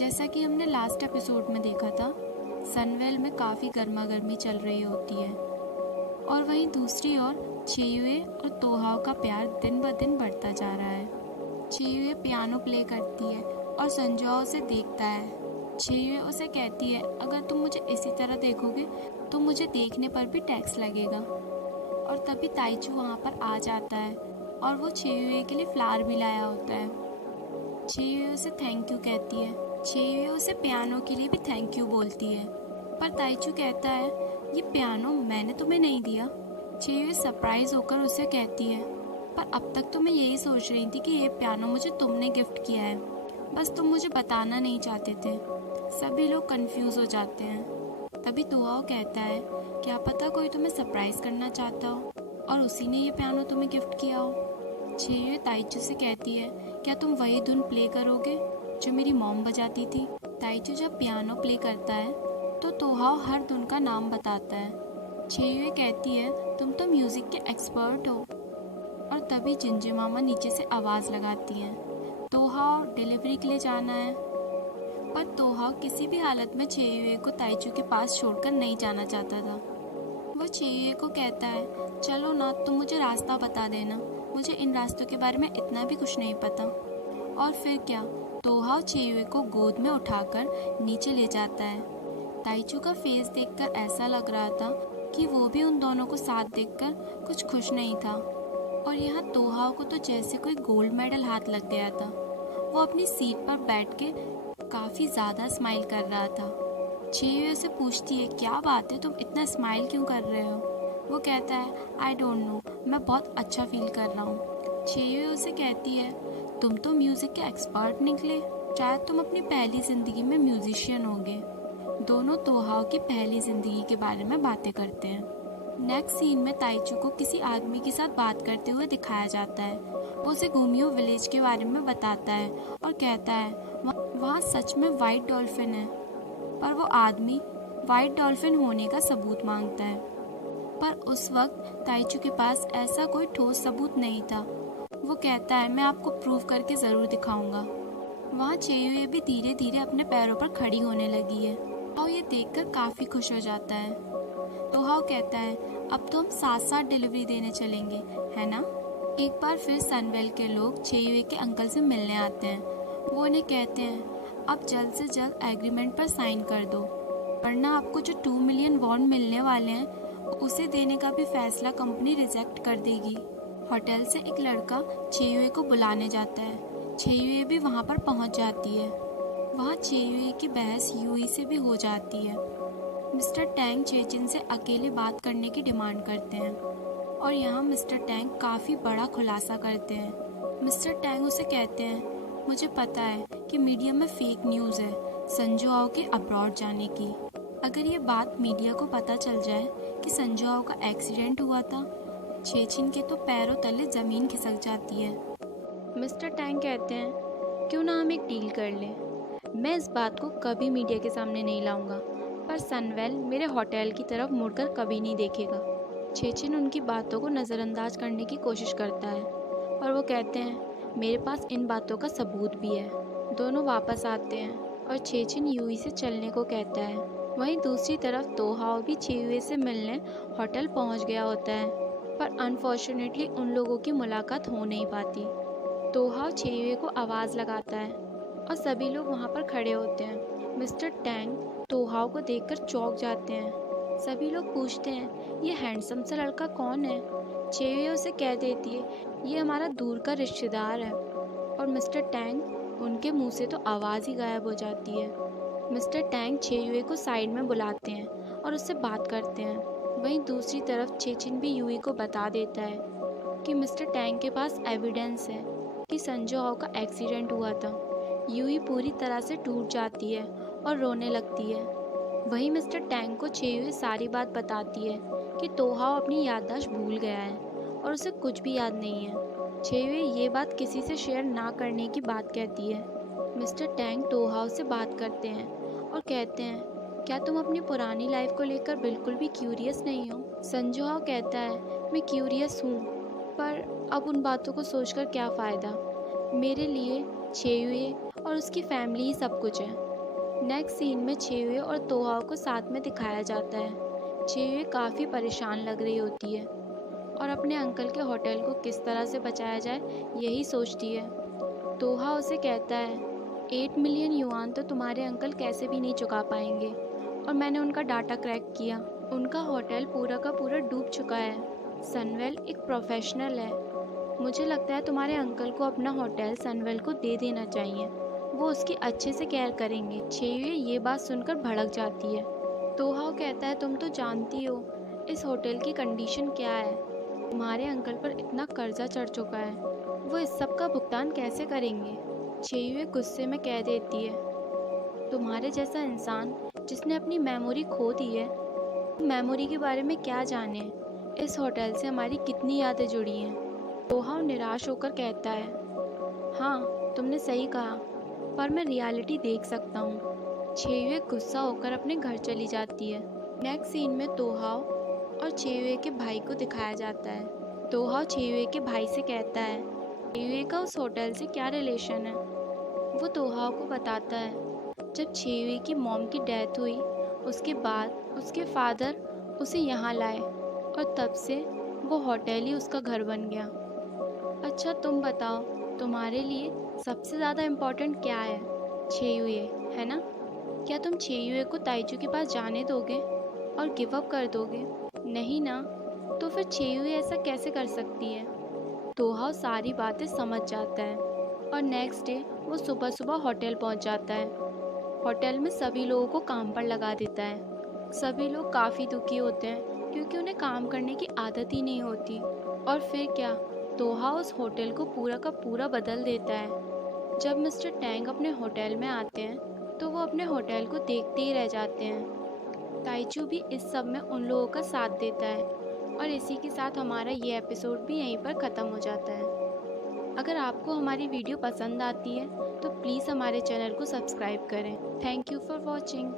जैसा कि हमने लास्ट एपिसोड में देखा था, सनवेल में काफ़ी गर्मा गर्मी चल रही होती है और वहीं दूसरी ओर चेयुए और तोहाओ का प्यार दिन ब दिन बढ़ता जा रहा है। चेयुए पियानो प्ले करती है और संजोआओ उसे देखता है। चेयुए उसे कहती है, अगर तुम मुझे इसी तरह देखोगे तो मुझे देखने पर भी टैक्स लगेगा। और तभी ताइचू वहाँ पर आ जाता है और वो चेयुए के लिए फ्लावर भी लाया होता है। चेयुए उसे थैंक यू कहती है। चेयुए उसे पियानो के लिए भी थैंक यू बोलती है, पर ताइचू कहता है, ये पियानो मैंने तुम्हें नहीं दिया। चेयुए सरप्राइज होकर उसे कहती है, पर अब तक तो मैं यही सोच रही थी कि ये पियानो मुझे तुमने गिफ्ट किया है, बस तुम मुझे बताना नहीं चाहते थे। सभी लोग कंफ्यूज हो जाते हैं। तभी तोहाओ कहता है, क्या पता कोई तुम्हें सरप्राइज करना चाहता हो और उसी ने ये पियानो तुम्हें गिफ्ट किया हो। चेयुए ताइचू से कहती है, क्या तुम वही धुन प्ले करोगे जो मेरी मॉम बजाती थी। ताइचू जब पियानो प्ले करता है तो तोहाओ हर धुन का नाम बताता है। चेयुए कहती है, तुम तो म्यूजिक के एक्सपर्ट हो। और तभी जिंजे मामा नीचे से आवाज़ लगाती हैं, तोहाओ डिलीवरी के लिए जाना है। पर तोहाओ किसी भी हालत में चेयुए को ताइचू के पास छोड़कर नहीं जाना चाहता था। वो चेयुए को कहता है, चलो ना, तुम मुझे रास्ता बता देना, मुझे इन रास्तों के बारे में इतना भी कुछ नहीं पता। और फिर क्या, तोहाओ चेयुए को गोद में उठाकर नीचे ले जाता है। ताइचू का फेस देखकर ऐसा लग रहा था कि वो भी उन दोनों को साथ देखकर कुछ खुश नहीं था। और यहाँ तोहाओ को तो जैसे कोई गोल्ड मेडल हाथ लग गया था। वो अपनी सीट पर बैठ के काफ़ी ज़्यादा स्माइल कर रहा था। चेयुए से पूछती है, क्या बात है, तुम इतना स्माइल क्यों कर रहे हो। वो कहता है, आई डोंट नो, मैं बहुत अच्छा फील कर रहा हूँ। चेयुए उसे कहती है, तुम तो म्यूज़िक के एक्सपर्ट निकले, शायद तुम अपनी पहली ज़िंदगी में म्यूजिशियन होगे। दोनों तोहाओ की पहली ज़िंदगी के बारे में बातें करते हैं। नेक्स्ट सीन में ताइचू को किसी आदमी के साथ बात करते हुए दिखाया जाता है। वो उसे गुमियो विलेज के बारे में बताता है और कहता है, वहाँ सच में वाइट डॉल्फिन है। पर वो आदमी वाइट डॉल्फिन होने का सबूत मांगता है, पर उस वक्त ताइचू के पास ऐसा कोई ठोस सबूत नहीं था। वो कहता है, मैं आपको प्रूव करके ज़रूर दिखाऊंगा। वहाँ चेयुए भी धीरे धीरे अपने पैरों पर खड़ी होने लगी है और ये देखकर काफ़ी खुश हो जाता है। तोहाओ कहता है, अब तो हम साथ साथ डिलीवरी देने चलेंगे, है ना। एक बार फिर सनवेल के लोग चेयुए के अंकल से मिलने आते हैं। वो उन्हें कहते हैं, अब जल्द से जल्द एग्रीमेंट पर साइन कर दो, वरना आपको जो 2 मिलियन वॉन मिलने वाले हैं उसे देने का भी फैसला कंपनी रिजेक्ट कर देगी। होटल से एक लड़का चेयुए को बुलाने जाता है। चेयुए भी वहाँ पर पहुँच जाती है। वहाँ चेयुए की बहस यूई से भी हो जाती है। मिस्टर टैंग चेचिन से अकेले बात करने की डिमांड करते हैं और यहाँ मिस्टर टैंग काफ़ी बड़ा खुलासा करते हैं। मिस्टर टैंग उसे कहते हैं, मुझे पता है कि मीडिया में फेक न्यूज़ है संजोआओ के अब्रॉड जाने की। अगर ये बात मीडिया को पता चल जाए कि संजोआओ का एक्सीडेंट हुआ था, चेचिन के तो पैरों तले ज़मीन खिसक जाती है। मिस्टर टैंग कहते हैं, क्यों ना हम एक डील कर लें। मैं इस बात को कभी मीडिया के सामने नहीं लाऊंगा, पर सनवेल मेरे होटल की तरफ मुड़कर कभी नहीं देखेगा। चेचिन उनकी बातों को नज़रअंदाज करने की कोशिश करता है और वो कहते हैं, मेरे पास इन बातों का सबूत भी है। दोनों वापस आते हैं और चेचिन यूई से चलने को कहता है। वहीं दूसरी तरफ तोहाओ भी चेयुए से मिलने होटल पहुंच गया होता है, पर अनफॉर्चुनेटली उन लोगों की मुलाकात हो नहीं पाती। तोहाओ चेयुए को आवाज़ लगाता है और सभी लोग वहाँ पर खड़े होते हैं। मिस्टर टैंग तोहाओ को देखकर चौंक जाते हैं। सभी लोग पूछते हैं, ये हैंडसम सा लड़का कौन है। चेयुए उसे कह देती है, ये हमारा दूर का रिश्तेदार है। और मिस्टर टैंग उनके मुंह से तो आवाज़ ही गायब हो जाती है। मिस्टर टैंग चेयुए को साइड में बुलाते हैं और उससे बात करते हैं। वहीं दूसरी तरफ चेचिन भी यूई को बता देता है कि मिस्टर टैंग के पास एविडेंस है कि संजोआओ का एक्सीडेंट हुआ था। यूई पूरी तरह से टूट जाती है और रोने लगती है। वहीं मिस्टर टैंग को चेयुए सारी बात बताती है कि तोहाओ अपनी याददाश्त भूल गया है और उसे कुछ भी याद नहीं है। चेयुए ये बात किसी से शेयर ना करने की बात कहती है। मिस्टर टैंग तोहाओ से बात करते हैं और कहते हैं, क्या तुम अपनी पुरानी लाइफ को लेकर बिल्कुल भी क्यूरियस नहीं हो। संजोआओ कहता है, मैं क्यूरियस हूँ, पर अब उन बातों को सोचकर क्या फ़ायदा। मेरे लिए चेयुए और उसकी फैमिली ही सब कुछ है। नेक्स्ट सीन में छेयुए और तोहाओ को साथ में दिखाया जाता है। छेयुए काफ़ी परेशान लग रही होती है और अपने अंकल के होटल को किस तरह से बचाया जाए यही सोचती है। तोहा उसे कहता है 8 मिलियन युआन तो तुम्हारे अंकल कैसे भी नहीं चुका पाएंगे, और मैंने उनका डाटा क्रैक किया। उनका होटल पूरा का पूरा डूब चुका है। सनवेल एक प्रोफेशनल है। मुझे लगता है तुम्हारे अंकल को अपना होटल सनवेल को दे देना चाहिए, वो उसकी अच्छे से केयर करेंगे। छेयुए ये बात सुनकर भड़क जाती है। तोहाओ कहता है तुम तो जानती हो इस होटल की कंडीशन क्या है। तुम्हारे अंकल पर इतना कर्जा चढ़ चुका है, वो इस सब का भुगतान कैसे करेंगे। छेयुए गुस्से में कह देती है तुम्हारे जैसा इंसान जिसने अपनी मेमोरी खो दी है, मेमोरी के बारे में क्या जाने। इस होटल से हमारी कितनी यादें जुड़ी हैं। तोहाओ निराश होकर कहता है हाँ तुमने सही कहा, पर मैं रियलिटी देख सकता हूँ। छेयुए गुस्सा होकर अपने घर चली जाती है। नेक्स्ट सीन में तोहाओ और छेयुए के भाई को दिखाया जाता है। तोहाओ छेयुए के भाई से कहता है छेयुए का उस होटल से क्या रिलेशन है। वो तोहाओ को बताता है जब छेयुए की मॉम की डेथ हुई उसके बाद उसके फादर उसे यहाँ लाए और तब से वो होटल ही उसका घर बन गया। अच्छा तुम बताओ तुम्हारे लिए सबसे ज़्यादा इम्पोर्टेंट क्या है। छेयुए है ना, क्या तुम छेयुए को ताइचू के पास जाने दोगे और गिव अप कर दोगे। नहीं ना, तो फिर छेयुए ऐसा कैसे कर सकती है। तोहाओ सारी बातें समझ जाता है और नेक्स्ट डे वो सुबह सुबह होटल पहुंच जाता है। होटल में सभी लोगों को काम पर लगा देता है। सभी लोग काफ़ी दुखी होते हैं क्योंकि उन्हें काम करने की आदत ही नहीं होती। और फिर क्या, तोहाओ उस होटल को पूरा का पूरा बदल देता है। जब मिस्टर टैंग अपने होटल में आते हैं तो वो अपने होटल को देखते ही रह जाते हैं। ताइचू भी इस सब में उन लोगों का साथ देता है और इसी के साथ हमारा ये एपिसोड भी यहीं पर ख़त्म हो जाता है। अगर आपको हमारी वीडियो पसंद आती है तो प्लीज़ हमारे चैनल को सब्सक्राइब करें। Thank you for watching.